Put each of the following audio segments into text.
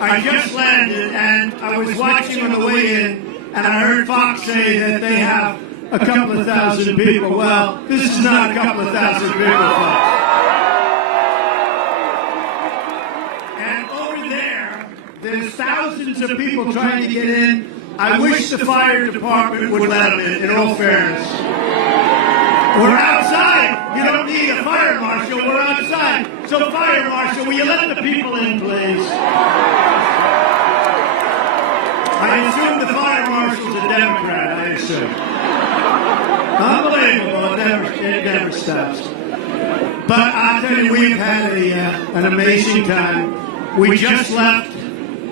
I just landed, and I was watching on the way in, and I heard Fox say that they have a couple of thousand people. Well, this is not a couple of thousand people, folks. And over there, there's thousands of people trying to get in. I wish the fire department would let them in all fairness. We're outside. You don't need a fire marshal. We're outside. So, fire marshal, will you let the people in, please? I assume the fire marshal's a Democrat, I assume. Unbelievable. It never stops. But I'll tell you, we've had an amazing time. We just left,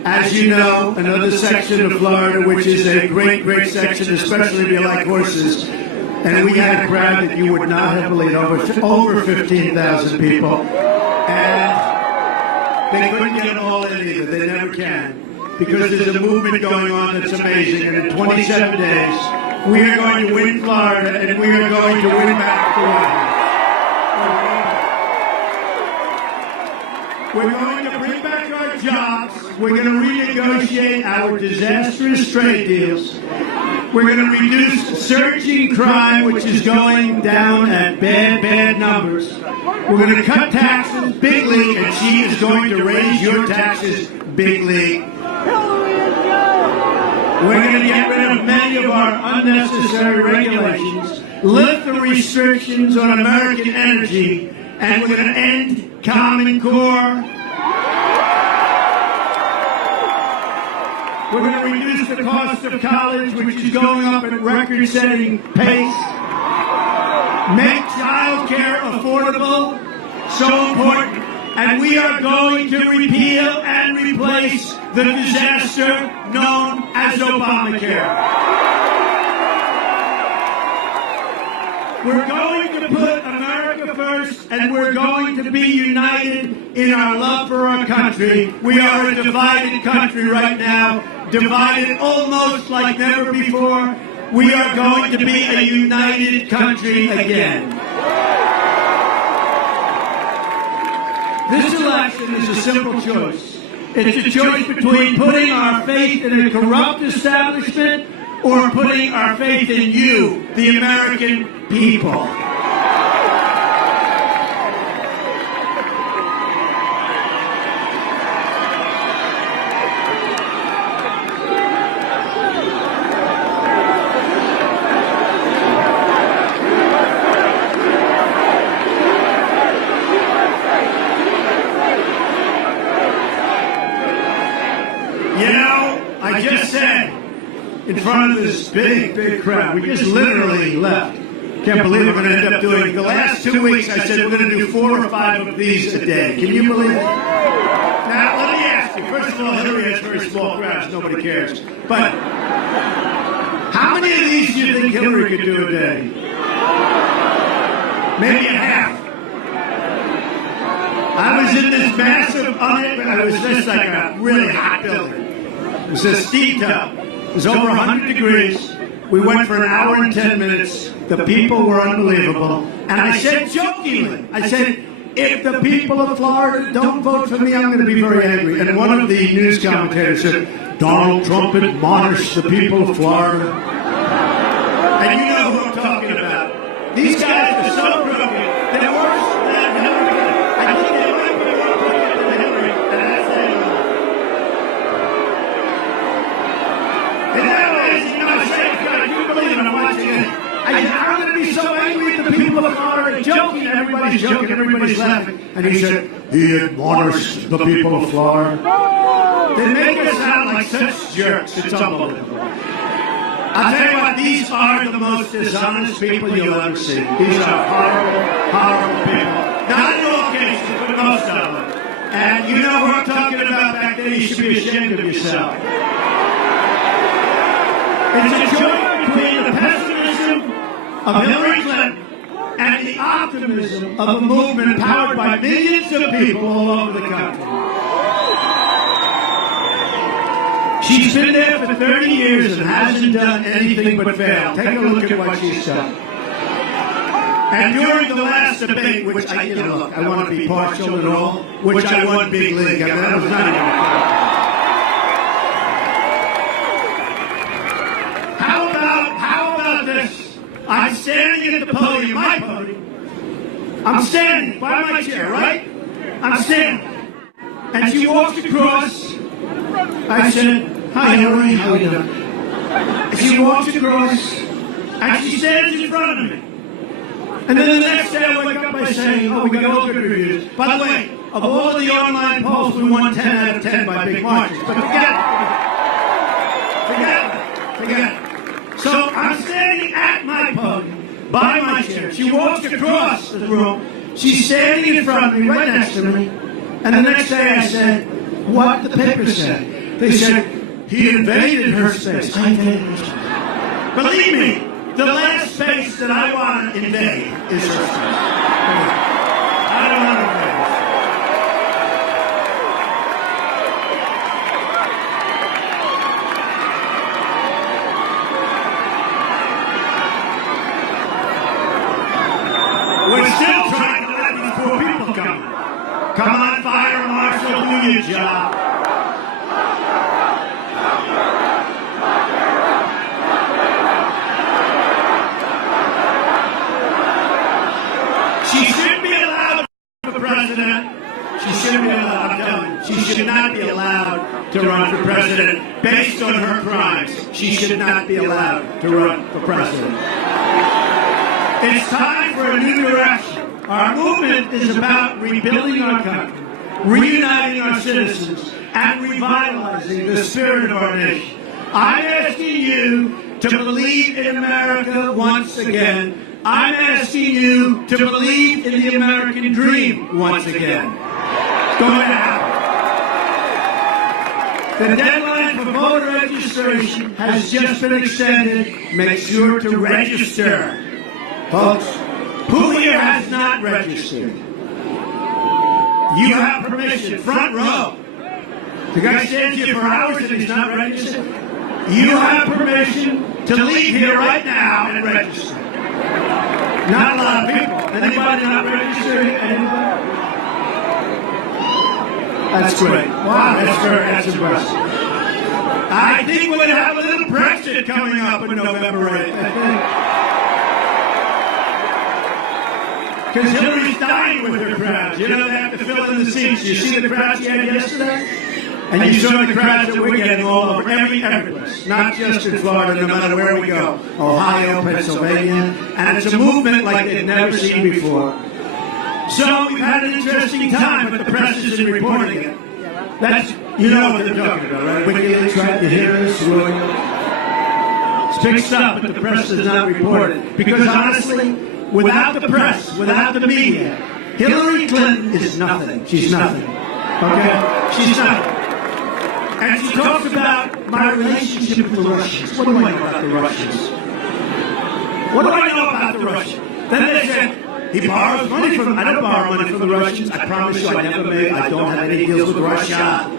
as you know, another section of Florida, which is a great, great section, especially if you like horses. And we had a crowd that you would not have believed, over 15,000 people. And they couldn't get them all in either. They never can. Because there's a movement going on that's amazing. And in 27 days, we are going to win Florida, and we are going to win back the White House. We're going to bring back our jobs. We're going to renegotiate our disastrous trade deals. We're going to reduce surging crime, which is going down at bad, bad numbers. We're going to cut taxes, big league, and she is going to raise your taxes, big league. We're going to get rid of many of our unnecessary regulations, lift the restrictions on American energy, and we're going to end Common Core. We're going to reduce the cost of college, which is going up at record-setting pace. Make child care affordable, so important. And we are going to repeal and replace the disaster known as Obamacare. We're going to put America first, and we're going to be united in our love for our country. We are a divided country right now, divided almost like never before. We are going to be a united country again. This election is a simple choice. It's a choice between putting our faith in a corrupt establishment or putting our faith in you, the American people. You know, I just said in front of this big, big crowd, we just literally left. Can't believe we're going to end up doing, the last 2 weeks I said we're going to do 4 or 5 of these a day. Can you believe it? Now, let me ask you, first of all, Hillary has very small crowds, nobody cares. But how many of these do you think Hillary could do a day? Maybe a half. I was in this massive, I was just like a really hot building. It was a steam tub. It was over 100 degrees. We went for an hour and 10 minutes. The people were unbelievable. And I said jokingly, I said, if the people of Florida don't vote for me, I'm going to be very angry. And one of the news commentators said, Donald Trump admonished the people of Florida. And you know who I'm talking about. These guys are so crooked. They're worse than Hillary. I think they might be more crooked than Hillary. And that's the end. Isn't that amazing? You know, I say, I can't believe it. I'm watching it. I'm going to be so angry at the people of Florida, joking. Everybody's joking. Everybody's laughing. And he said, he admonished the people of Florida. They make us sound like such jerks. It's unbelievable. I'll tell you what, these are the most dishonest people you'll ever see. These are horrible, horrible people. Not in all cases, but most of them. And you know what I'm talking about back then. You should be ashamed of yourself. It's a choice between the pessimism of Hillary Clinton and the optimism of a movement powered by millions of people all over the country. She's been there for 30 years and hasn't done anything but fail. Take a look at what she's done. And during the last debate, which look, I want to be partial and all, which I won big league. I mean, that was not even fair. at the podium, my podium. I'm standing by my chair, right? I'm standing. And she walks across. I said, "Hi, Hillary, how are you doing?" And she walks across, and she stands in front of me. And then the next day I wake up by saying, "Oh, we got all good reviews." By the way, of all the online polls, we won 10 out of 10 by big margins. But forget it. So I'm standing at my podium, by my chair. She walks across the room. She's standing in front of me, right next to me. And the next day I said, what the paper said. They said, he invaded her space. I invaded her space. Believe me, the last space that I want to invade is her space. I don't want to invade her. We're still trying to let these poor people come. Come on, fire marshal, do your job. She shouldn't be allowed for president. She shouldn't be allowed, I'm telling you. She should not be allowed to run for president based on her crimes. She should not be allowed to run for president. It's time for a new direction. Our movement is about rebuilding our country, reuniting our citizens, and revitalizing the spirit of our nation. I'm asking you to believe in America once again. I'm asking you to believe in the American dream once again. It's going to happen. The deadline for voter registration has just been extended. Make sure to register. Folks, who here has not registered? You have permission, front row. The guy stands here for hours and he's not registered. You have permission to leave here right now and register. Not a lot of people. Anybody not registered? Anybody? That's great. Wow, that's impressive. I think we're going to have a little Brexit coming up on November 8th, I think. Because Hillary's dying with her crowds. You know, they have to fill in the seats. You see the crowds she had yesterday? And you saw the crowds that we're getting all over every place, not just in Florida, no matter where we go. Ohio, Pennsylvania, and it's a movement like they've never seen before. So we've had an interesting time, but the press isn't reporting it. That's, you know what they're talking about, right? WikiLeaks, right? You hear this? It's big stuff, but the press does not report it. Because honestly, without the press, without the media, Hillary Clinton is nothing. She's nothing. Okay? She's nothing. And she talks about my relationship with the Russians. What do I know about the Russians? What do I know about the Russians? Then they said, he borrows money from, I don't borrow money from the Russians. I promise you I don't have any deals with Russia.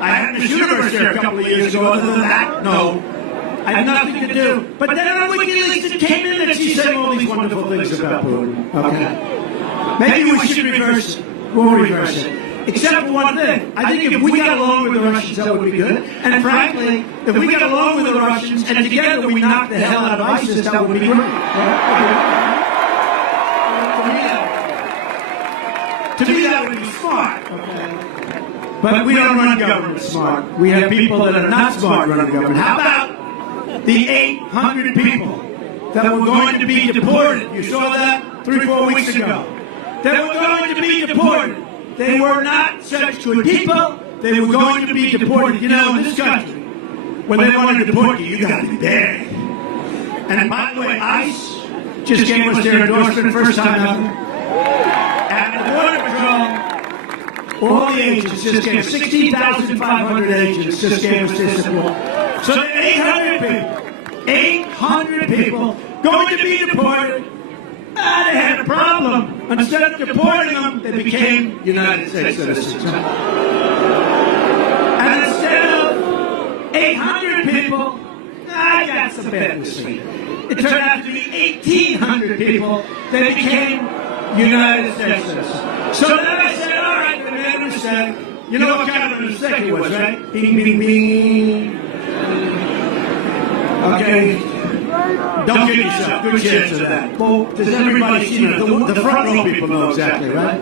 I had Miss Universe there a couple of years ago. Other than that, no. I had nothing to do. But then on WikiLeaks it came in and she said all these wonderful things about Putin. Okay? Maybe we should reverse it. We'll reverse it. Except for one thing. I think if we got along with the Russians, that would be good. And frankly, if we got along with the Russians and together we knocked the hell out of ISIS, that would be great. To me, that would be smart. Okay? But we don't run government smart. We have people that are not smart running government. How about the 800 people that were going to be deported? You saw that 3-4 weeks ago. They were going to be deported. They were not such good people. They were going to be deported. You know, in this country, when they want to deport you, you got to be bad. And by the way, ICE just gave us their endorsement first time ever. And the Border Patrol, all the agents just gave 16,500 agents just gave us their support. So 800 people going to be deported. They had a problem. Instead of deporting them, they became United States citizens. And instead of 800 people, I got some bad news for you. It turned out to be 1,800 people that became United States citizens. So then I said, all right, we made a mistake. You know what kind of a mistake it was, right? Bing, bing, bing. Okay. Don't kid yourself. Good chance of that. Well, does everybody, the front row people know exactly, right?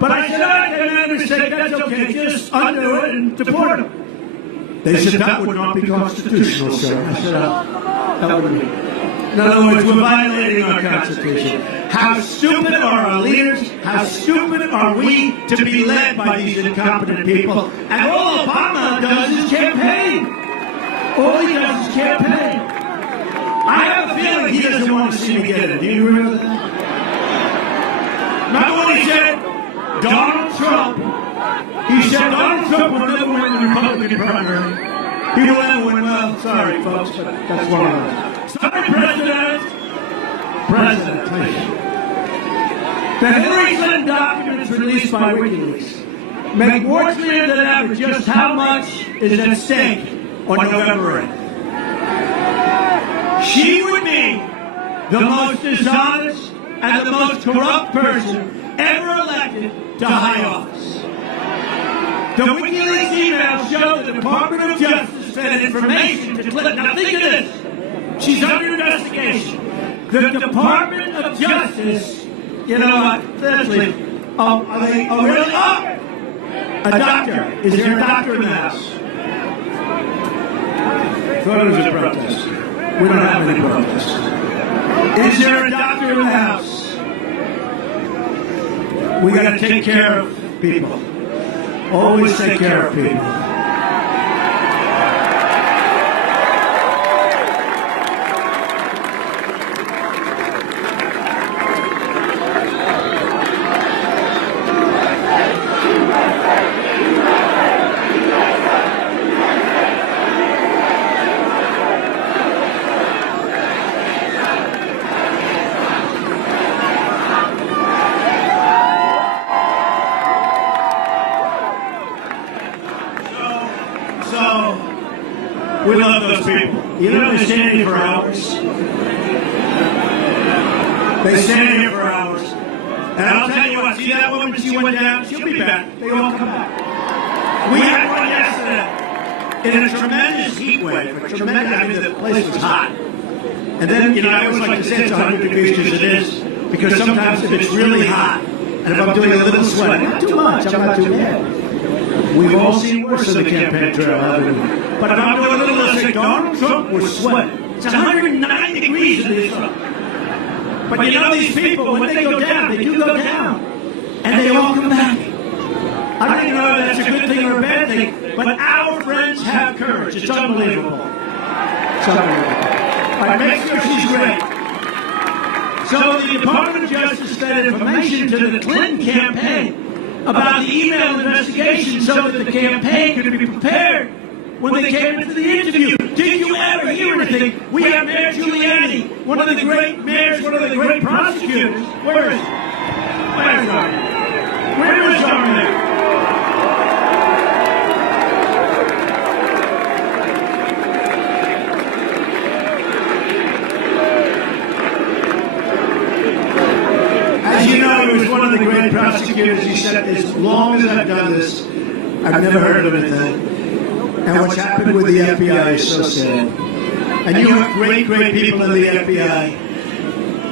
But I said, all right, they made a mistake. That's okay. Just undo it and deport them. They said that would not be constitutional, sir. I said, that would be. In other words, we're violating our Constitution. How stupid are our leaders? How stupid are we to be led by these incompetent people? And all Obama does is campaign. All he does is campaign. I have a feeling he doesn't want to see me get it. Do you remember that? Remember when he said, Donald Trump? He said Donald Trump will never win the Republican primary. He will never win. Well, sorry, folks, but that's one of those. Sorry, President. The Hillary Clinton documents released by WikiLeaks make more clear than ever just how much is at stake on November 8th. She would be the most dishonest and the most corrupt person ever elected to high office. The WikiLeaks emails show the Department of Justice fed information to Clinton. Now think of this. She's under investigation. The Department of Justice, you know what? Seriously. Are they? Oh, really? Oh! A doctor. Is there a doctor in the house? Thought it was a protest. We don't have any protests. Is there a doctor in the house? We got to take care of people. Always take care of people. We love those people. You know they stand here for hours. They stand here for hours. And I'll tell you what, see that woman, she went down, she'll be back. They all come back. We had one yesterday in a tremendous heat wave. I mean, the place was hot. And then, I always like to say it's 100 degrees because it is. Because sometimes if it's really hot, and if I'm doing a little sweat, not too much, I'm not too bad. We've all seen worse on the campaign trail, haven't we? But if I'm doing a little, let's say Donald Trump was sweating. It's 109 degrees in this room. But these people, when they go down, they do go down. And they all come back. I don't even know if that's a good thing or a bad thing, but our friends have courage. It's unbelievable. It's unbelievable. All right, make sure she's great. So the Department of Justice fed information to the Clinton campaign about the email investigation so that the campaign could be prepared when they came into the interview. Did you ever hear anything? We have Mayor Giuliani, one of the great mayors, one of the great prosecutors. Where is he? Where is our mayor? Where is our mayor? As you know, he was one of the great prosecutors. He said, as long as I've done this, I've never heard of anything. And what's happened with the FBI is so sad. And you have great, great people in the FBI.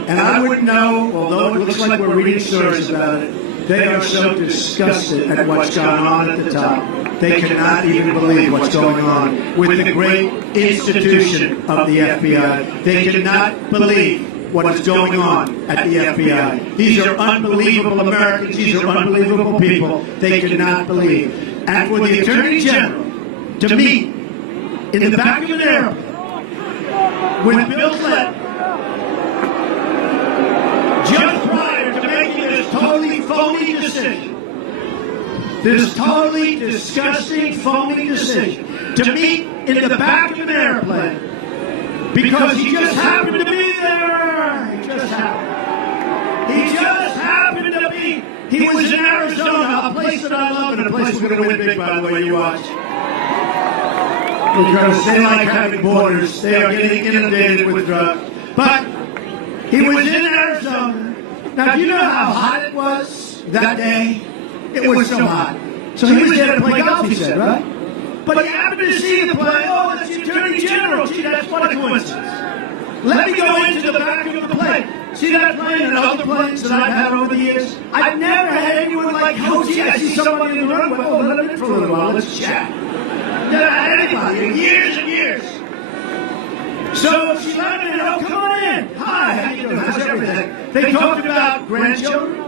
And I wouldn't know, although it looks like we're reading stories about it, they are so disgusted at what's gone on at the top. They cannot even believe what's going on with the great institution of the FBI. They cannot believe what is going on at the FBI. These are unbelievable Americans. These are unbelievable people. They cannot believe. And for the Attorney General to meet in the back of an airplane with Bill Clinton just prior to making this totally phony decision, this totally disgusting phony decision, to meet in the back of an airplane because he just happened to be there. He just happened to be. He was in Arizona, a place that I love and a place we're going to win big, by the way, you watch. Because they like having borders. They are getting inundated with drugs. But he was in Arizona. Now, do you know how hot it was that day? It was so hot. So he was there to play golf, he said, right? But he happened to see the play. Oh, that's the Attorney General. Gee, that's what a coincidence. Let me go into the back of the plane. See that plane and other planes that I've had over the years? I've never had anyone like, oh, gee, I see somebody in the runway. Oh, let them in for a little while. Let's chat. Never had anybody in years and years. So she let me in. Oh, come on in. Hi, how you doing? How's everything? They talked about grandchildren.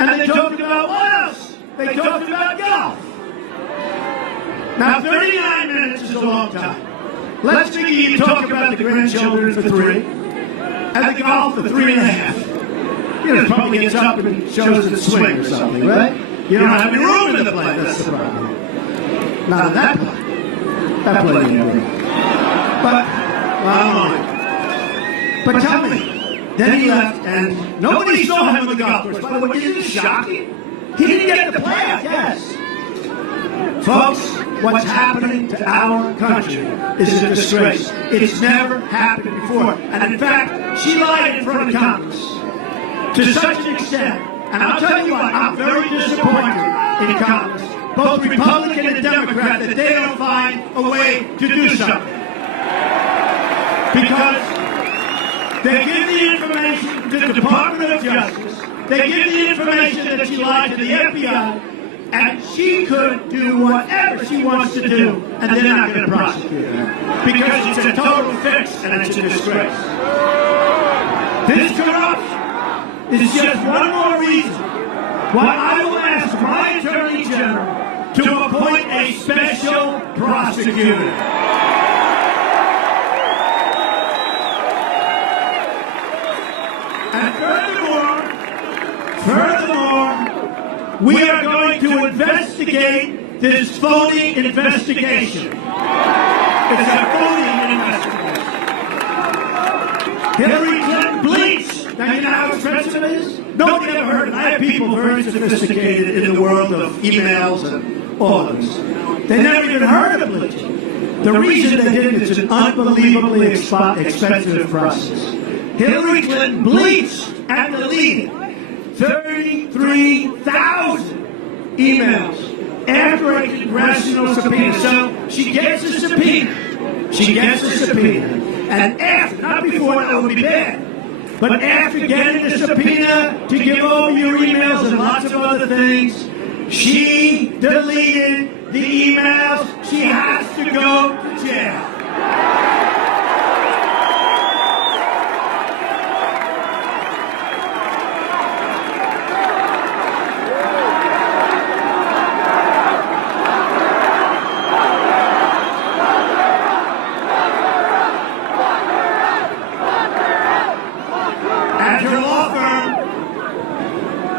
And they talked about what else? They talked about golf. Now, 39 minutes is a long time. Let's figure you talk about the grandchildren for 3, and the golf for 3.5. You know, it probably gets up and shows the swing or something, right? You don't have any room in the plane, that's the problem. Not in that plane. That plane you know. But, well, but tell me, then he left, and nobody saw him on the golf course. By the way, isn't this shocking? He didn't get the play, I guess. Folks, what's happening to our country is a disgrace. It's never happened before. And in fact, she lied in front of Congress to such an extent. And I'll tell you what, I'm very disappointed in Congress, both Republican and Democrat, that they don't find a way to do something. Because they give the information to the Department of Justice, they give the information that she lied to the FBI, and she could do whatever she wants to do, and they're not going to prosecute her. Because it's a total fix, and it's a disgrace. This corruption is just one more reason why I will ask my Attorney General to appoint a special prosecutor. And furthermore, we are going to investigate this phony investigation. It's a phony investigation. Hillary Clinton bleached. Now you know how expensive it is? Nobody ever heard of it. I have people very sophisticated in the world of emails and all of this. They never even heard of bleaching. The reason they did it is an unbelievably expensive process. Hillary Clinton bleached and deleted 33,000 emails after a congressional subpoena. So she gets a subpoena. She gets a subpoena. And after, not before, that would be bad. But after getting the subpoena to give over your emails and lots of other things, she deleted the emails. She has to go to jail.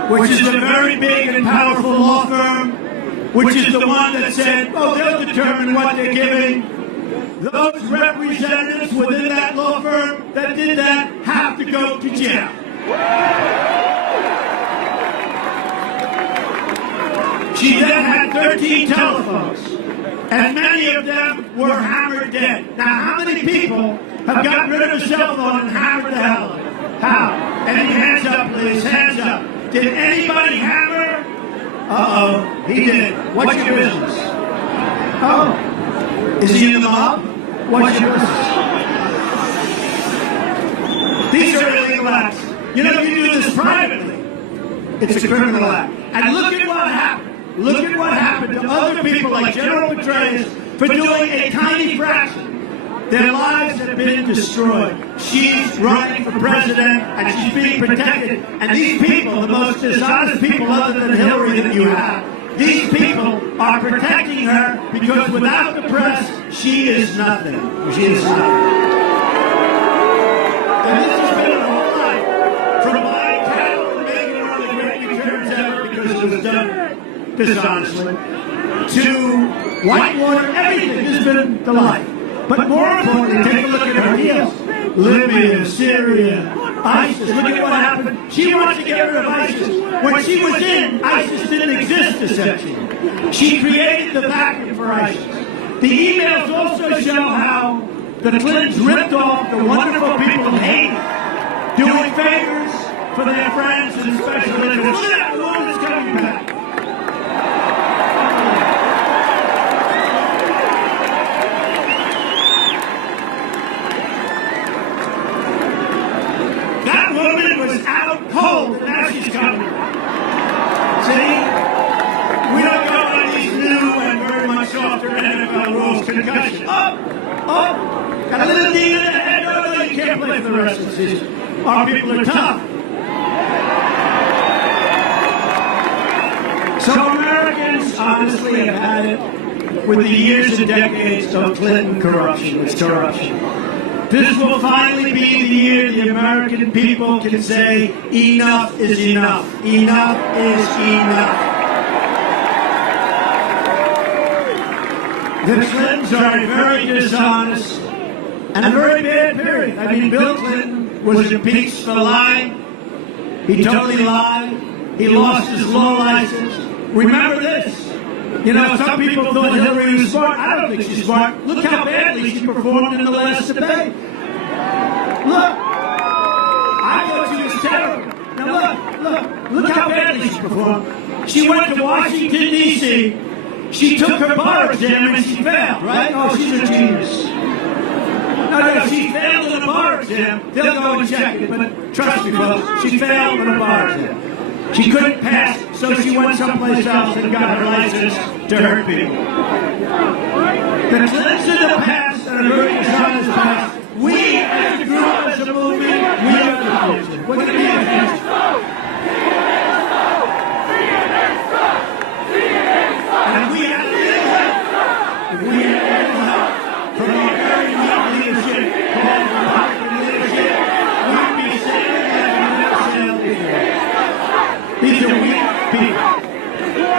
Which is a very big and powerful law firm, which is the one that said, oh, they'll determine what they're giving. Those representatives within that law firm that did that have to go to jail. She then had 13 telephones, and many of them were hammered dead. Now, how many people have gotten rid of a cell phone and hammered the hell out of it? How? Any hands up, please? Hands up. Did anybody hammer? Uh-oh, he did. What's your business? Oh, is he in the mob? What's your business? These are illegal acts. You know, you do this privately. It's a criminal act. And look at what happened. Look at what happened to other people like General Petraeus for doing a tiny fraction. Their lives have been destroyed. She's running for president, and she's being protected. And these people, the most dishonest people other than Hillary that you have, these people are protecting her because without the press, she is nothing. She is nothing. And this has been a whole life from buying cattle and making one of the great returns ever because it was done dishonestly, to whitewater, everything has been the life. But more importantly, take a look at her deals. Libya, Syria, ISIS. Look at what happened. She wants to get rid of ISIS. When she was in, ISIS didn't exist, essentially. She created the vacuum for ISIS. The emails also show how the Clintons ripped off the wonderful people of Haiti, doing favors for their friends and special interests. Look at that woman that's coming back. concussion. Got a little ding in the head. No, you can't play for the rest of the season. Our people are tough. So Americans honestly have had it with the years and decades of Clinton corruption. It's corruption. This will finally be the year the American people can say, enough is enough. Enough is enough. The Clintons are very dishonest and a very bad period. I mean, Bill Clinton was impeached for lying. He totally lied. He lost his law license. Remember this. You know, some people thought Hillary was smart. I don't think she's smart. Look how badly she performed in the last debate. Look. I thought she was terrible. Now look how badly she performed. She went to Washington, D.C., she took her bar exam and she failed, right? Oh, she's a genius. No, she failed in a bar exam. They'll go and check it, but trust me, folks, she failed in a bar exam. She couldn't pass, so she went someplace else and got her license to hurt people. The Clintons in the past and American China's past, we as a group, as a movement, we are the future. We're going to be the future. And we have to get help. If we have to get help from our very weak leadership, called Republican leadership, we'd be sailing like we never sailed before. These are weak people.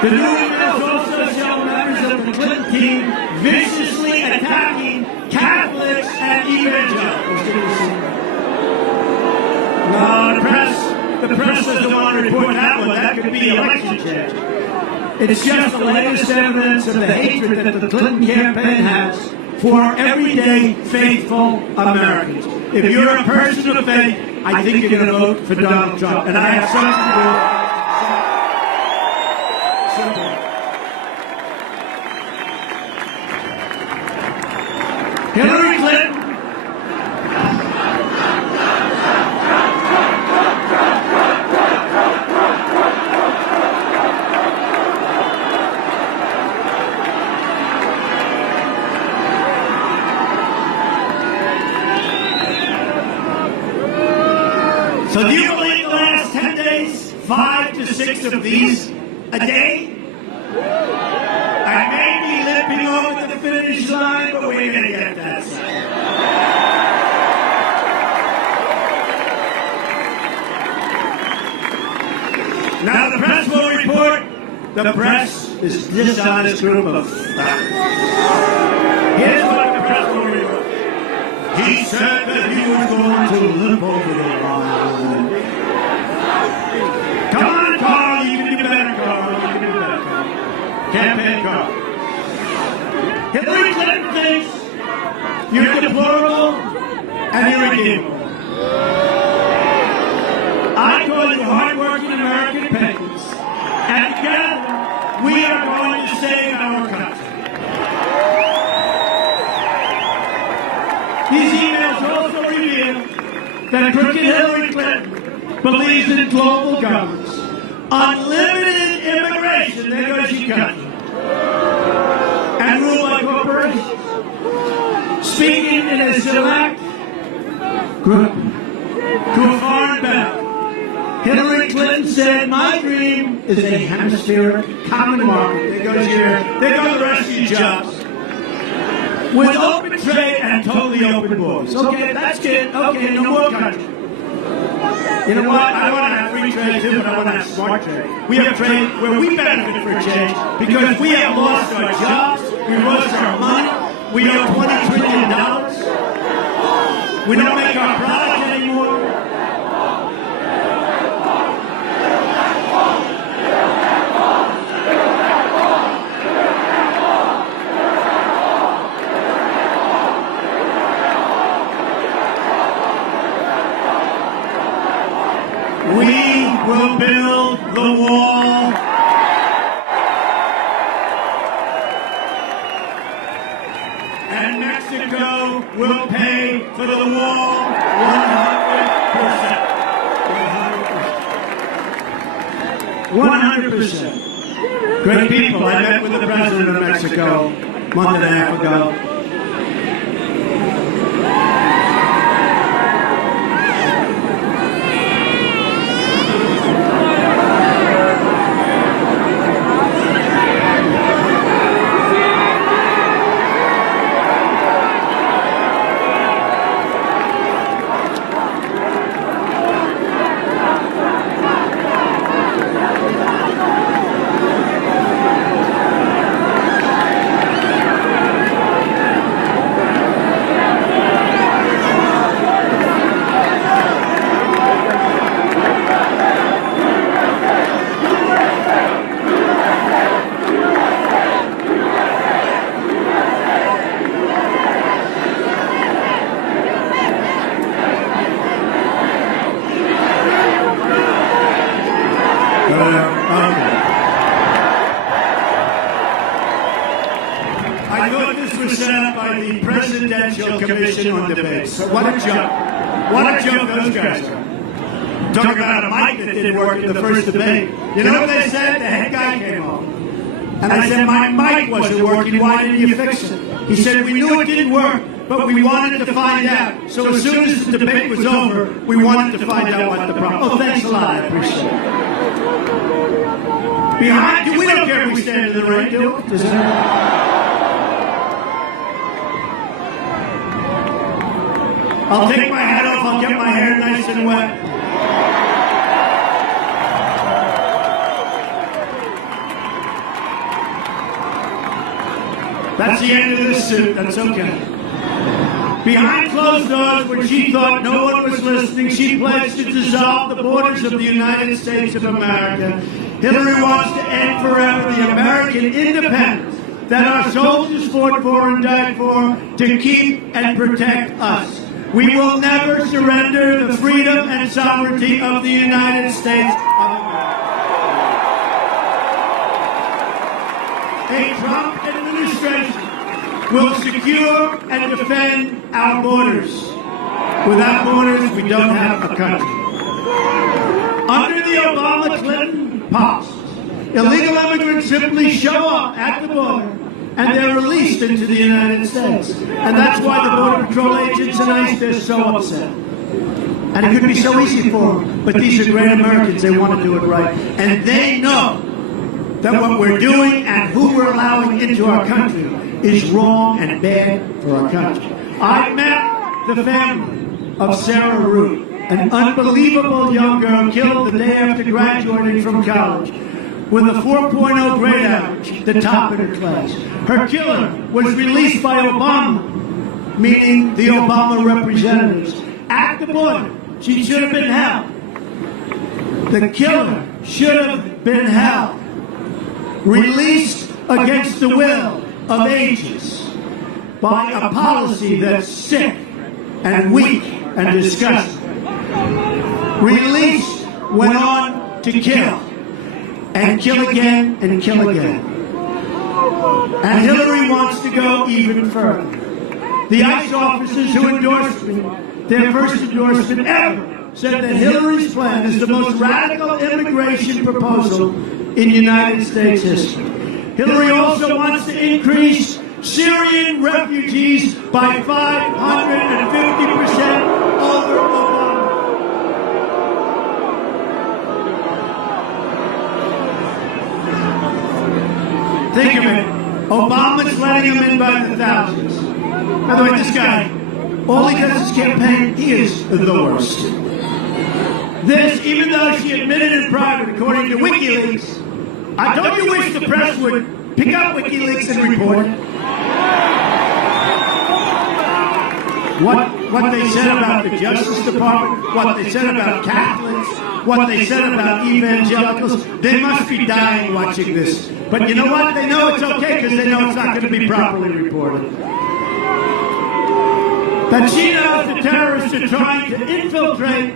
The new emails also show members of the Clinton team viciously attacking Catholics and evangelicals. No, the press doesn't want to report that one. That could be election change. It's just the latest evidence of the hatred that the Clinton campaign has for everyday, faithful Americans. If you're a person of faith, I think you're going to vote for Donald Trump. And I have something to do. Hillary Clinton. So do you believe the last 10 days, 5 to 6 of these a day? I may be limping over the finish line, but we're going to get that. Now the press will report the press is a dishonest group of Here's what the press will report. He said that he was going to limp over the line. Come on, Carl, you can do better, Carl. You can do better, Carl. Campaign Carl. Hillary Clinton thinks you're deplorable and irredeemable. I call you hardworking American patriots, and together we are going to save our country. These emails also reveal that crooked Hillary Clinton believes in global governance, unlimited immigration, there goes your country, and rule by corporations. Speaking in a select group to a foreign bank, Hillary Clinton said, my dream is a hemispheric common market. There goes there go the rest of your jobs. With open trade and totally open borders. Okay, that's it. Okay, no more country. You know what? I want to have free trade too, but I want to have smart trade. We have trade where we benefit for a change because we have lost our jobs, we lost our money, we owe $20 trillion. We don't make our product anymore. We will build the wall. And Mexico will pay for the wall 100%. 100%. Great people. I met with the president of Mexico month and a half ago. I thought this was set up by the Presidential Commission on Debates. So what a joke. What a joke those guys are. Talking about a mic that didn't work in the first debate. You know what they said? The head guy came on. And I said, my mic wasn't working. Why didn't you fix it? He said, we knew it didn't work, but we wanted to find out. So as soon as the debate was over, we wanted to find out what the problem was. Oh, thanks a lot. I appreciate it. Behind you, we don't care if we stand in the rain, do we? I'll take my hat off, I'll get my hair nice and wet. That's the end of this suit, that's okay. Behind closed doors, when she thought no one was listening, she pledged to dissolve the borders of the United States of America. Hillary wants to end forever the American independence that our soldiers fought for and died for to keep and protect us. We will never surrender the freedom and sovereignty of the United States of America. A Trump administration will secure and defend our borders. Without borders, we don't have a country. Under the Obama-Clinton policy, illegal immigrants simply show up at the border and they're released into the United States. And that's why the Border Patrol agents and ICE, they're so upset. And it could be so easy for them, but these are great Americans, they want to do it right. And they know that what we're doing and who we're allowing into our country is wrong and bad for our country. I met the family of Sarah Root, an unbelievable young girl killed the day after graduating from college with a 4.0 grade average, the top in her class. Her killer was released by Obama, meaning the Obama representatives. At the border, she should have been held. The killer should have been held. Released against the will of ages by a policy that's sick and weak and disgusting. Released went on to kill. And kill again, and kill again. And Hillary wants to go even further. The ICE officers who endorsed me, their first endorsement ever, said that Hillary's plan is the most radical immigration proposal in United States history. Hillary also wants to increase Syrian refugees by 550% over Obama. Think of it. Obama's letting them in by the thousands. By the way, this guy, all he does is campaign. He is the worst. This, even though she admitted in private, according to WikiLeaks, don't you wish the press would pick up WikiLeaks and report it? What they said about the Justice Department, what they said about Catholics, what they said about evangelicals, they must be dying watching this. But you know what? They know it's okay because they know it's not going to be properly reported. That she knows the terrorists are trying to infiltrate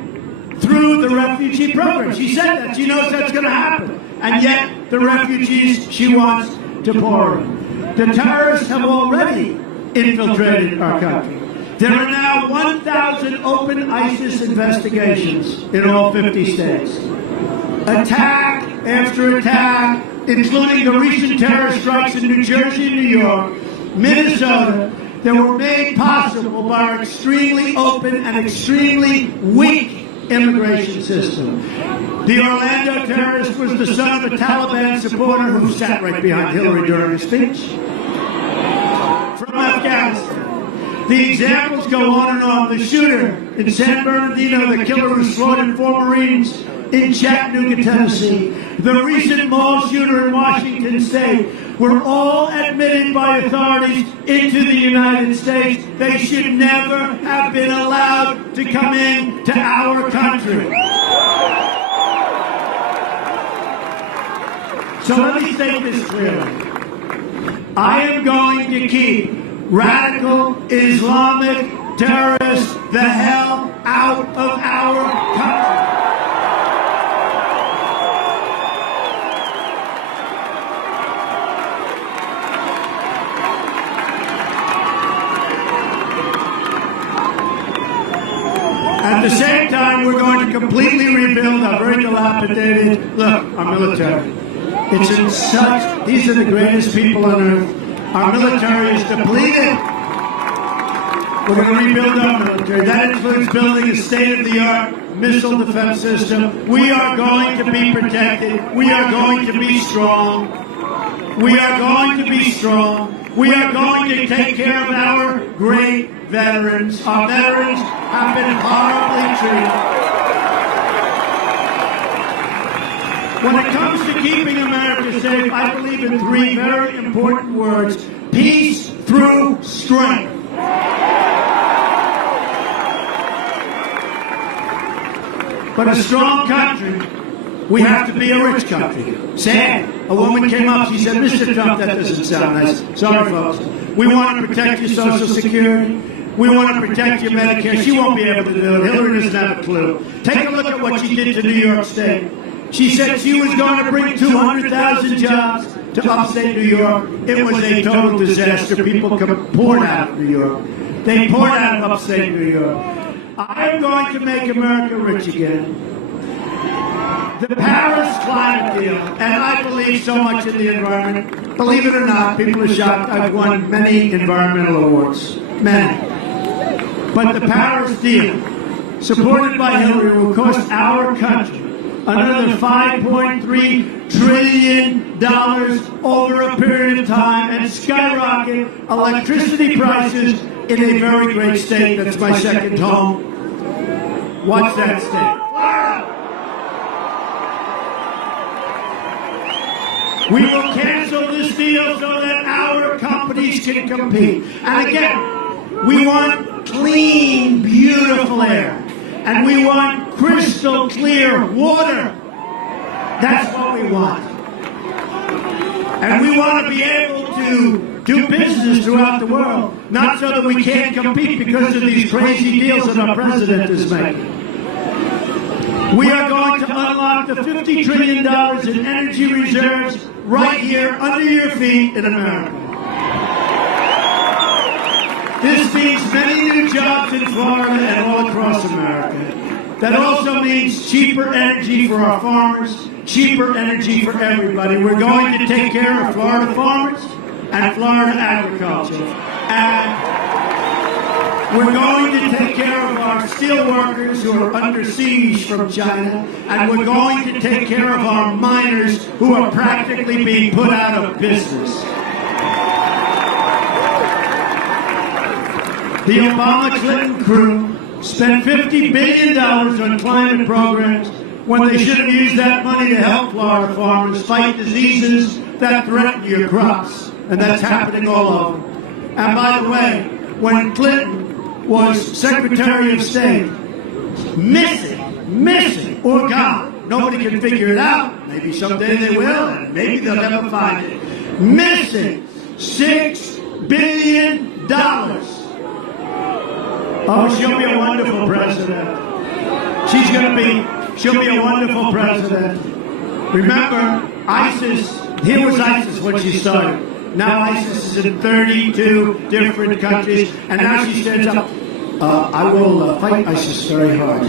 through the refugee program. She said that. She knows that's going to happen. And yet, the refugees she wants to pour in. The terrorists have already infiltrated our country. There are now 1,000 open ISIS investigations in all 50 states. Attack after attack, including the recent terror strikes in New Jersey and New York, Minnesota that were made possible by our extremely open and extremely weak immigration system. The Orlando terrorist was the son of a Taliban supporter who sat right behind Hillary during her speech. From Afghanistan. The examples go on and on. The shooter in San Bernardino, the killer who slaughtered 4 Marines in Chattanooga, Tennessee, the recent mall shooter in Washington State were all admitted by authorities into the United States. They should never have been allowed to come in to our country. So let me state this clearly. I am going to keep radical Islamic terrorists the hell out of our country. At the same time, we're going to completely rebuild our very dilapidated, look, our military. It's in such, these are the greatest people on earth. Our military is depleted. We're going to rebuild our military. That includes building a state-of-the-art missile defense system. We are going to be protected. We are going to be strong. We are going to be strong. We are going to take care of our great veterans. Our veterans have been horribly treated. When it comes to keeping America safe, I believe in 3 very important words: peace through strength. But a strong country, we have to be a rich country. Sad. A woman came up, she said, Mr. Trump, that doesn't sound nice. Sorry, folks. We want to protect your Social Security. We want to protect your Medicare. She won't be able to do it. Hillary doesn't have a clue. Take a look at what she did to New York State. She said she was going to bring 200,000 jobs to upstate New York. It was a total disaster. People poured out of New York. They poured out of upstate New York. I am going to make America rich again. The Paris climate deal, and I believe so much in the environment. Believe it or not, people are shocked. I've won many environmental awards. Many. But the Paris deal, supported by Hillary, will cost our country another $5.3 trillion over a period of time and skyrocket electricity prices in a very great state. That's my second home. What's that state? Florida. We will cancel this deal so that our companies can compete. And again, we want clean, beautiful air. And we want crystal clear water. That's what we want. And we want to be able to do business throughout the world, not so that we can't compete because of these crazy deals that our president is making. We are going to unlock the $50 trillion in energy reserves right here under your feet in America. This means many new jobs in Florida and all across America. That also means cheaper energy for our farmers, cheaper energy for everybody. We're going to take care of Florida farmers and Florida agriculture. And we're going to take care of our steel workers who are under siege from China. And we're going to take care of our miners who are practically being put out of business. The Obama-Clinton crew spent $50 billion on climate programs when they should have used that money to help Florida farmers fight diseases that threaten your crops. And that's happening all over. And by the way, when Clinton was Secretary of State, missing, or gone, nobody can figure it out. Maybe someday they will, and maybe they'll never find it. Missing $6 billion. Oh, she'll be a wonderful president. She'll be a wonderful president. Remember, ISIS, here was ISIS when she started. Now ISIS is in 32 different countries, and now she stands up. I will fight ISIS very hard.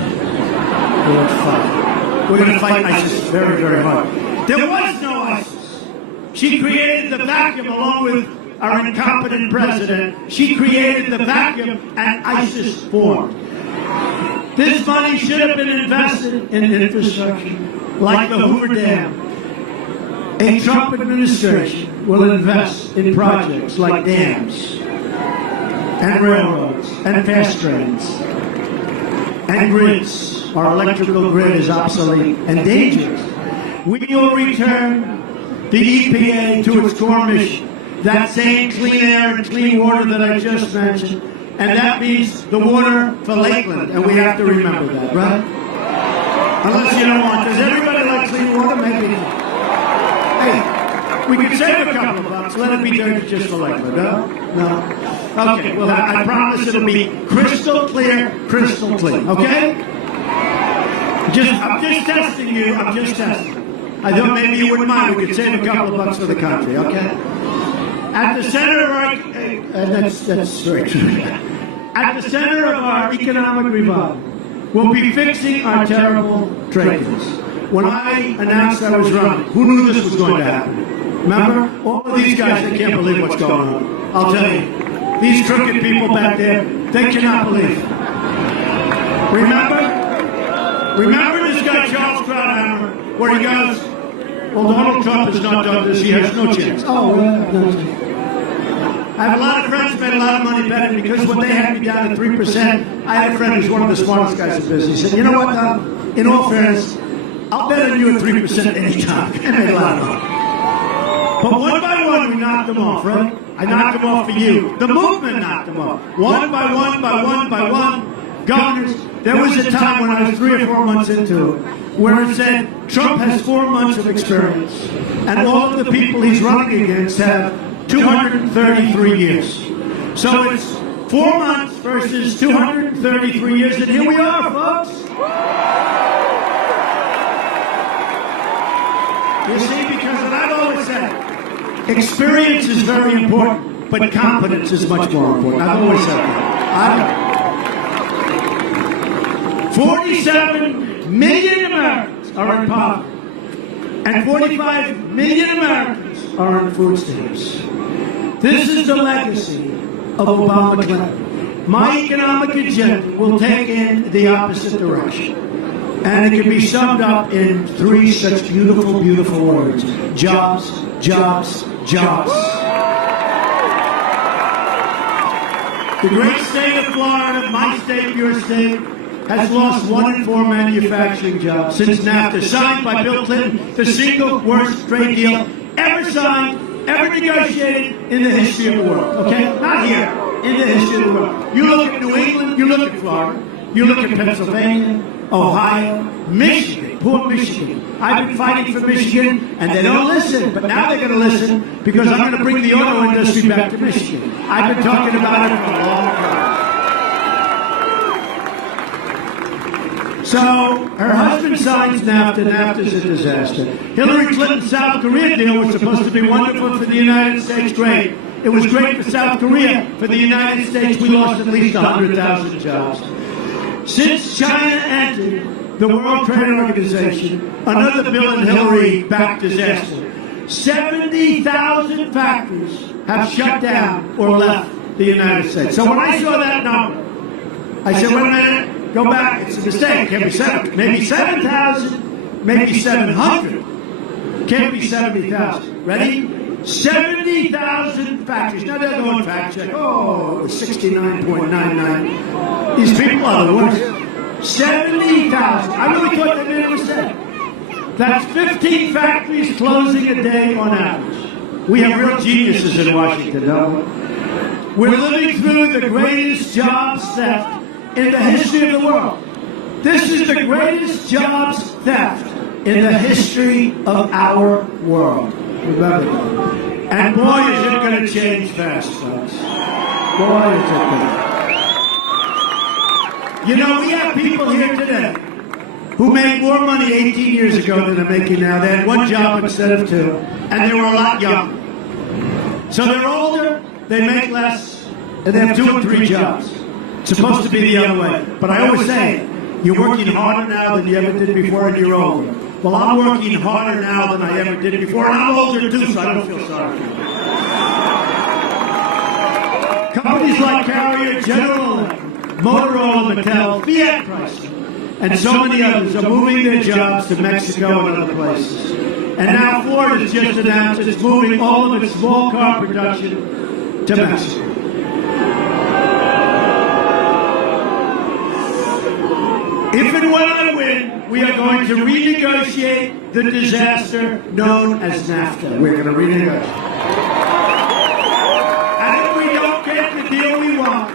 We're going to fight ISIS very, very hard. There was no ISIS. She created the vacuum along with our incompetent president. She created the vacuum and ISIS formed. This money should have been invested in infrastructure, like the Hoover Dam. A Trump administration will invest in projects like dams and railroads and fast trains and grids. Our electrical grid is obsolete and dangerous. We will return the EPA to its core mission, that same clean air and clean water that I just mentioned, and that means the water for Lakeland, and we have to remember that, right? Unless you don't want, does everybody like clean water? Maybe. Hey, we can save a couple of bucks, let it be dirty just for Lakeland, no? No? Okay, well, I promise it'll be crystal clear, okay? I'm just testing you, I'm just testing. I thought maybe you wouldn't mind, we could save a couple of bucks for the country, okay? At the center of our, that's very true. At the center of our economic revival, we'll be fixing our terrible trade deals. When I announced I was running, who knew this was going to happen? Remember? All of these guys, they can't believe what's going on. I'll tell you, these crooked people back there, they cannot believe it. Remember this guy, Charles Krauthammer, where he goes, well, Donald Trump has not done this, he has no chance. Oh, no. I have a lot of friends who made a lot of money betting because when they had me down at 3%, I had a friend who's one of the smartest guys in business. He said, you know what, Don? In all fairness, I'll bet on you at 3% anytime. I made a lot of money. But one by one, we knocked them off, right? I knocked them off for you. The movement knocked them off. One by one. Governors, there was a time when I was 3 or 4 months into it where it said Trump has 4 months of experience and all of the people he's running against have 233 years. So it's 4 months versus 233 years, and here we are, folks. You see, because what I've always said, experience is very important, but competence is much more important. I've always said that. 47 million Americans are in poverty, and 45 million Americans are on food stamps. This is the legacy of Obama Clinton. My economic agenda will take in the opposite direction. And it can be summed up in 3 such beautiful, beautiful words. Jobs, jobs, jobs. The great state of Florida, my state, your state, has lost 1 in 4 manufacturing jobs since NAFTA, signed by Bill Clinton, the single worst trade deal ever signed, ever negotiated in the history of the world. Okay? Not here, in the history of the world. You look at New England, you look at Florida, you look at Pennsylvania, Ohio, Michigan, poor Michigan. I've been fighting for Michigan, and they don't listen, but now they're going to listen because I'm going to bring the auto industry back to Michigan. I've been talking about it for a long time. So, her husband signs NAFTA. NAFTA's a disaster. Hillary Clinton's South Korea deal was supposed to be wonderful for the United States. Great. It was great for South Korea. For the United States, we lost at least 100,000 jobs. Since China entered the World Trade Organization, another Bill and Hillary-backed disaster, 70,000 factories have shut down or left the United States. So when I saw that number, I said, wait a minute, go back, it's a mistake. It can't be 7, maybe 7,000, maybe 700. Can't be 70,000. Ready? 70,000 factories. Now they're going fact check. Oh, it was 69.99. These people are the worst. 70,000. I really thought they made a mistake. That's 15 factories closing a day on average. We have real geniuses in Washington, don't we? We're living through the greatest jobs theft in the history of the world. This is the greatest jobs theft in the history of our world. Remember that. And boy, is it going to change fast, folks. Boy, is it going to. You know, we have people here today who made more money 18 years ago than they're making now. They had 1 job instead of 2, and they were a lot younger. So they're older, they make less, and they have 2 and 3 jobs. It's supposed to be the other way. But I always say, you're working harder now than you ever did before, and you're older. Well, I'm working harder now than I ever did before, and I'm older too, so I don't feel sorry for you. Carrier, General Electric, Motorola, Mattel, Fiat Chrysler, and so many others are moving their jobs to Mexico and other places. And now Ford has just announced it's moving all of its small car production to Mexico. If and when I win, we are going to renegotiate the disaster known as NAFTA. We're going to renegotiate. And if we don't get the deal we want,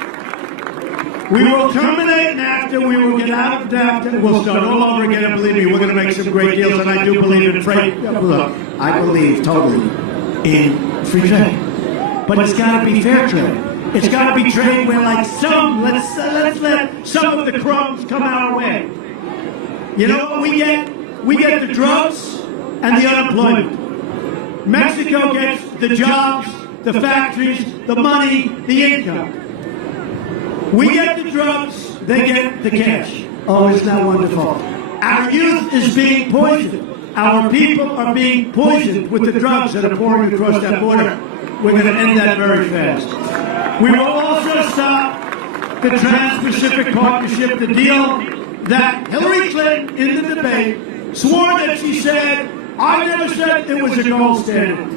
we will terminate NAFTA, we will get out of NAFTA, and we'll start all over again. And believe me, we're going to make some great deals, and I do believe in freight. Look, I believe totally in free trade. But it's got to be fair trade. It's got to be trade where, like, let's let some of the crumbs come our way. You know what we get? We get the drugs and the unemployment. Mexico gets the jobs, the factories, the money, the income. We get the drugs, they get the cash. Oh, isn't that wonderful? Our youth is being poisoned. Our people are being poisoned with the drugs that are pouring across that border. We're going to end that very fast. We will also stop the Trans-Pacific Partnership, the deal that Hillary Clinton, in the debate, swore that she said, I never said it was a gold standard.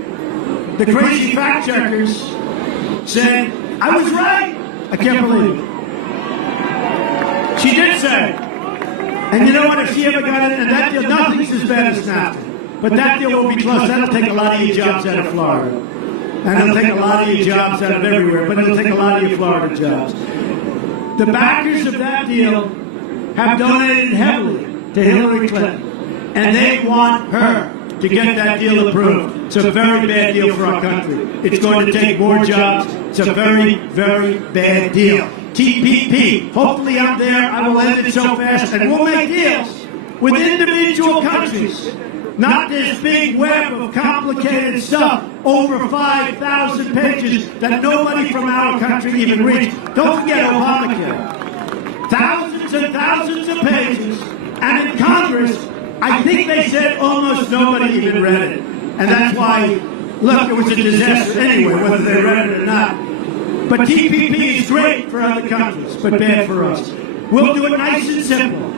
The crazy fact checkers said, I was right. I can't believe it. She did say, and you know what, if she ever got it, and that deal, nothing's as bad as NAFTA, but that deal will be close. That'll take a lot of your jobs out of Florida. And it'll take a lot of your jobs out of everywhere, but it'll take a lot of your Florida jobs. The backers of that deal have donated heavily to Hillary Clinton, and they want her to get that deal approved. It's a very bad deal for our country. It's going to take more jobs. It's a very, very bad deal. TPP, hopefully I'm there, I will end it so fast, and we'll make deals with individual countries. Not this big web of complicated stuff, over 5,000 pages that nobody from our country even reads. Don't forget Obamacare. Thousands and thousands of pages, and in Congress, I think they said almost nobody even read it. And that's why, look, it was a disaster anyway, whether they read it or not. But TPP is great for other countries, but bad for us. We'll do it nice and simple.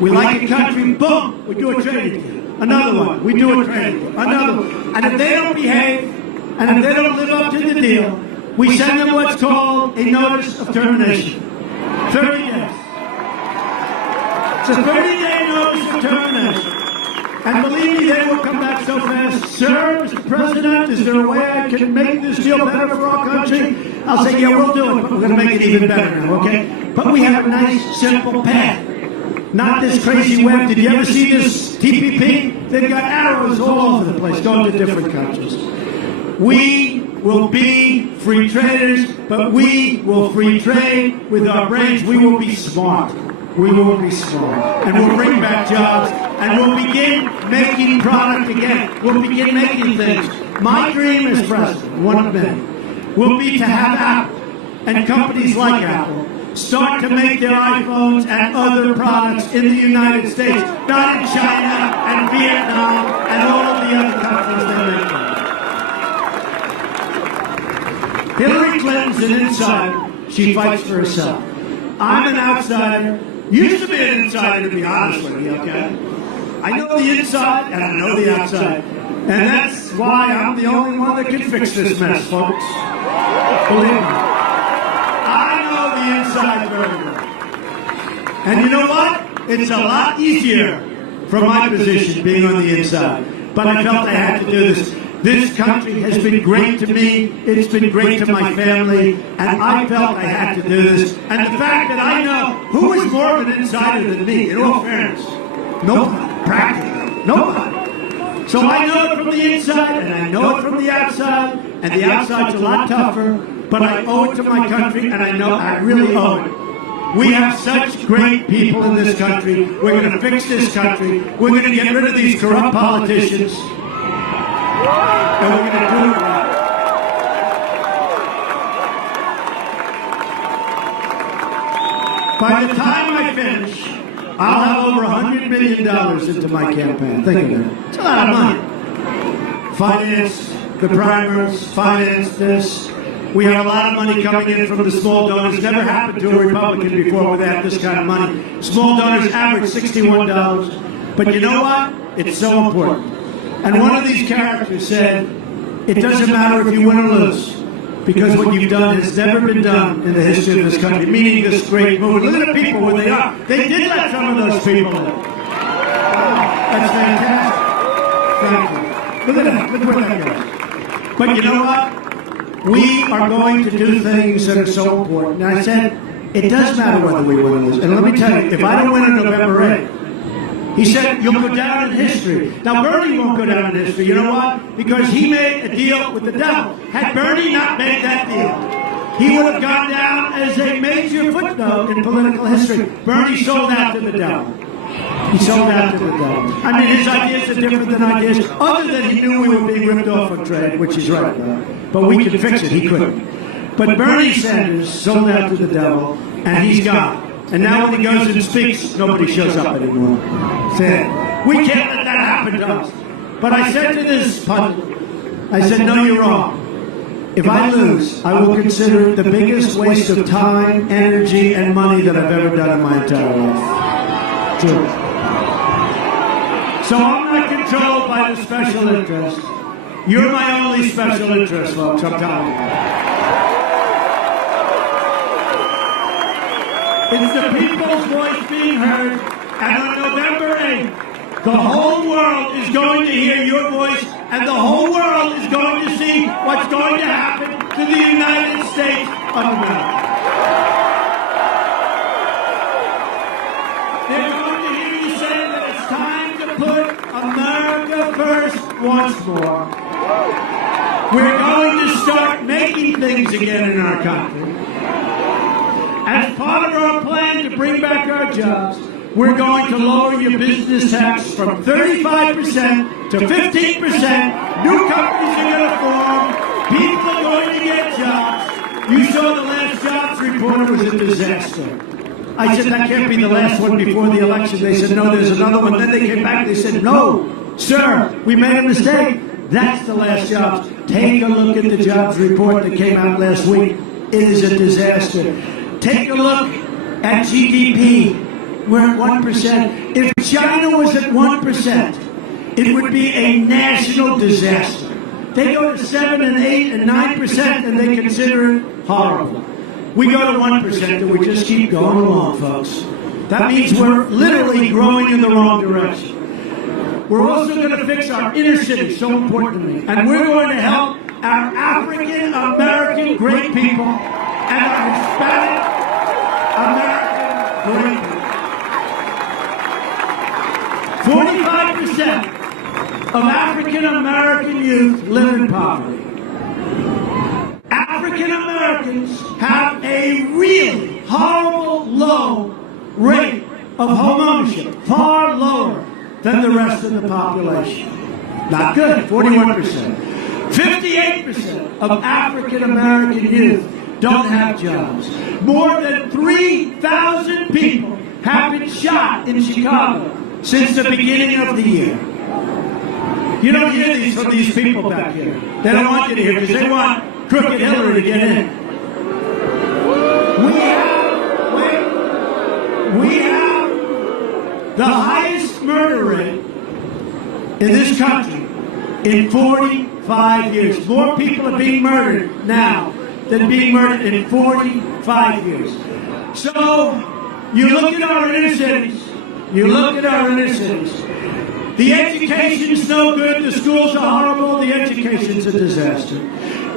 We like a country, boom, we do a trade deal. Another one, we do a trade deal. Another one. And if they don't behave, and if they don't live up to the deal, we send them what's called a notice of termination. 30 days. It's a 30-day notice of termination. And believe me, they will come back so fast. Sir, Mr. President, is there a way I can make this deal better for our country? I'll say, yeah, we'll do it, but we're going to make it even better now, okay? But we have a nice, simple path. Not this crazy web. Did you ever see this TPP? They've got arrows all over the place, going to different countries. We will be free traders, but we will free trade with our brains. We will be smart. We will be smart. And we'll bring back jobs, and we'll begin making product again. We'll begin making things. My dream as president, one of many, will be to have Apple and companies like Apple start to make their iPhones and other products in the United States, not in China and Vietnam and all of the other countries they make. Hillary Clinton's an insider. She fights for herself. I'm an outsider. Used to be an insider, to be honest with you, okay? I know the inside and I know the outside. And that's why I'm the only one that can fix this mess, folks. Believe me. Inside very well. And you know what? It's a lot easier from my position being on the inside. But I felt I had to do this. This country has been great to me. It's been great to my family. And I felt I had to do this. And the fact that I know who is more of an insider than me, in all fairness, nobody, practically, nobody. So I know it from the inside, and I know it from the outside. And the outside's a lot tougher. But I owe it to my country, and I know I really owe it. We have such great people in this country. We're going to fix this country. We're going to get rid of these corrupt politicians. And we're going to do it right. By the time I finish, I'll have over $100 million into my campaign. Think of it. It's a lot of money. Finance the primers, finance this. We have a lot of money coming in from the small donors. Never happened to a Republican before where they had this kind of money. Small donors average $61. But you know what? It's so important. And one of these characters said, it doesn't matter if you win or lose, because what you've done has never been done in the history of this country, meaning this great movement. Look at the people where they are. They did let some of those people in. That's fantastic. Thank you. Look at that. Look where that goes. But you know what? We are going to do things that are so important. And I said, it does matter whether we win or lose. And let me tell you, if I don't win on November 8th, he said, you'll go down in history. Now, Bernie won't go down in history. You know what? Because he made a deal with the devil. Had Bernie not made that deal, he would have gone down as a major footnote in political history. Bernie sold out to the devil. He sold out to the devil. I mean, his ideas are different than ideas, other than he knew we were being ripped off on trade, which he's right about. But we can fix it. He couldn't. But Bernie Sanders sold out to the devil, and he's gone. And now when he goes and speaks, nobody shows up anymore. Sad. We can't let that happen to us. But I said to this pundit, I said, no, you're wrong. If I lose, I will consider it the biggest waste of time, energy, and money that I've ever done in my entire life. True. So I'm not controlled by the special interest. You're my only special interest, folks, I'm telling you. It's the people's voice being heard, and on November 8th, the whole world is going to hear your voice, and the whole world is going to see what's going to happen to the United States of America. They're going to hear you say that it's time to put America first once more. We're going to start making things again in our country. As part of our plan to bring back our jobs, we're going to lower your business tax from 35% to 15%. New companies are going to form. People are going to get jobs. You saw the last jobs report was a disaster. I said, that can't be the last one before the election. They said, no, there's another one. Then they came back. They said, no, sir, we made a mistake. That's the last jobs. Take a look at the jobs report that came out last week. It is a disaster. Take a look at GDP. We're at 1%. If China was at 1%, it would be a national disaster. They go to 7 and 8 and 9%, and they consider it horrible. We go to 1%, and we just keep going along, folks. That means we're literally growing in the wrong direction. We're also going to fix our inner city, so important to me. And we're going to help our African-American great people and our Hispanic American great people. 45% of African-American youth live in poverty. African-Americans have a really horrible low rate of home ownership, far lower than the rest of the population. Not good, 41%. 58% of African-American youth don't have jobs. More than 3,000 people have been shot in Chicago since the beginning of the year. You don't hear these from these people back here. They don't want you to hear because they want crooked Hillary to get in. We have the highest murder rate in this country in 45 years. More people are being murdered now than being murdered in 45 years. So, you look at our inner cities. The education's no good. The schools are horrible. The education's a disaster.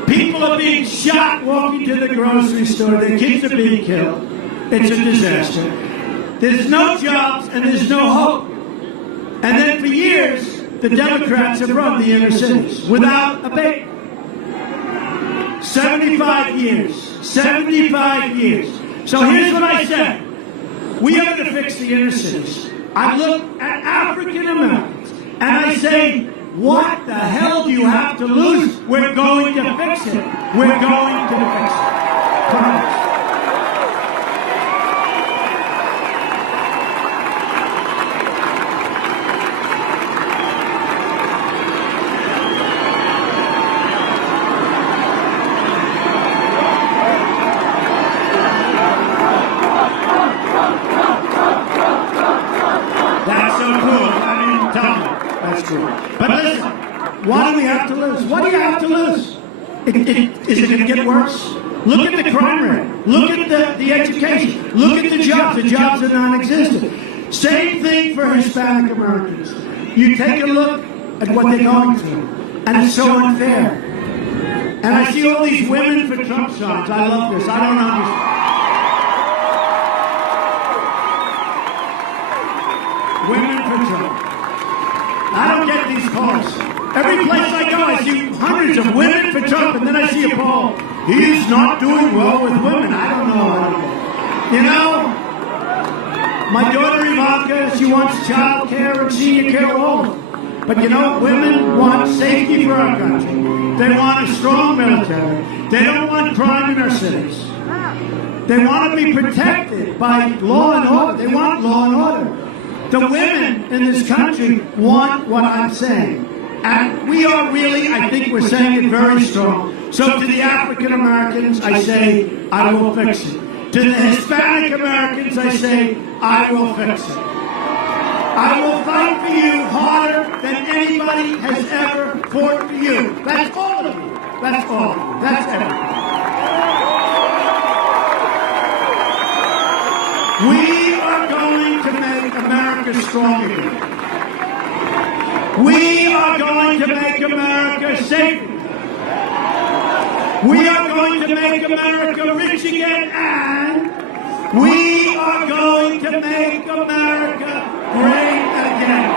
People are being shot walking to the grocery store. Their kids are being killed. It's a disaster. There's no jobs and there's no hope. And then for years, the Democrats have run the inner cities without abatement. 75 years. 75 years. So here's what I said. We are going to fix the inner cities. I look at African Americans and I say, what the hell do you have to lose? We're going to fix it. We're going to fix it. Promise. have to lose? What do you have to lose? Is it going to get worse? Look at the crime rate. Look at the education. Look at the jobs. The jobs are non-existent. Same thing for Hispanic Americans. You take a look at what they're going through, and it's so unfair. And I see all these women for Trump signs. I love this. I don't understand. Women for Trump. I don't get these calls. Every place I go, I see hundreds of women for Trump, and then I see a poll. He's not doing well with women. I don't know. You know, my daughter Ivanka, she wants child care and senior care all over. But you know, women want safety for our country. They want a strong military. They don't want crime in our cities. They want to be protected by law and order. They want law and order. The women in this country want what I'm saying. And we are really, I think we're saying it very strong. So to the African Americans, I say, I will fix it. To the Hispanic Americans, I say, I will fix it. I will fight for you harder than anybody has ever fought for you. That's all of you. That's all of you. That's everything. We are going to make America strong again. We are going to make America safe. We are going to make America rich again, and we are going to make America great again.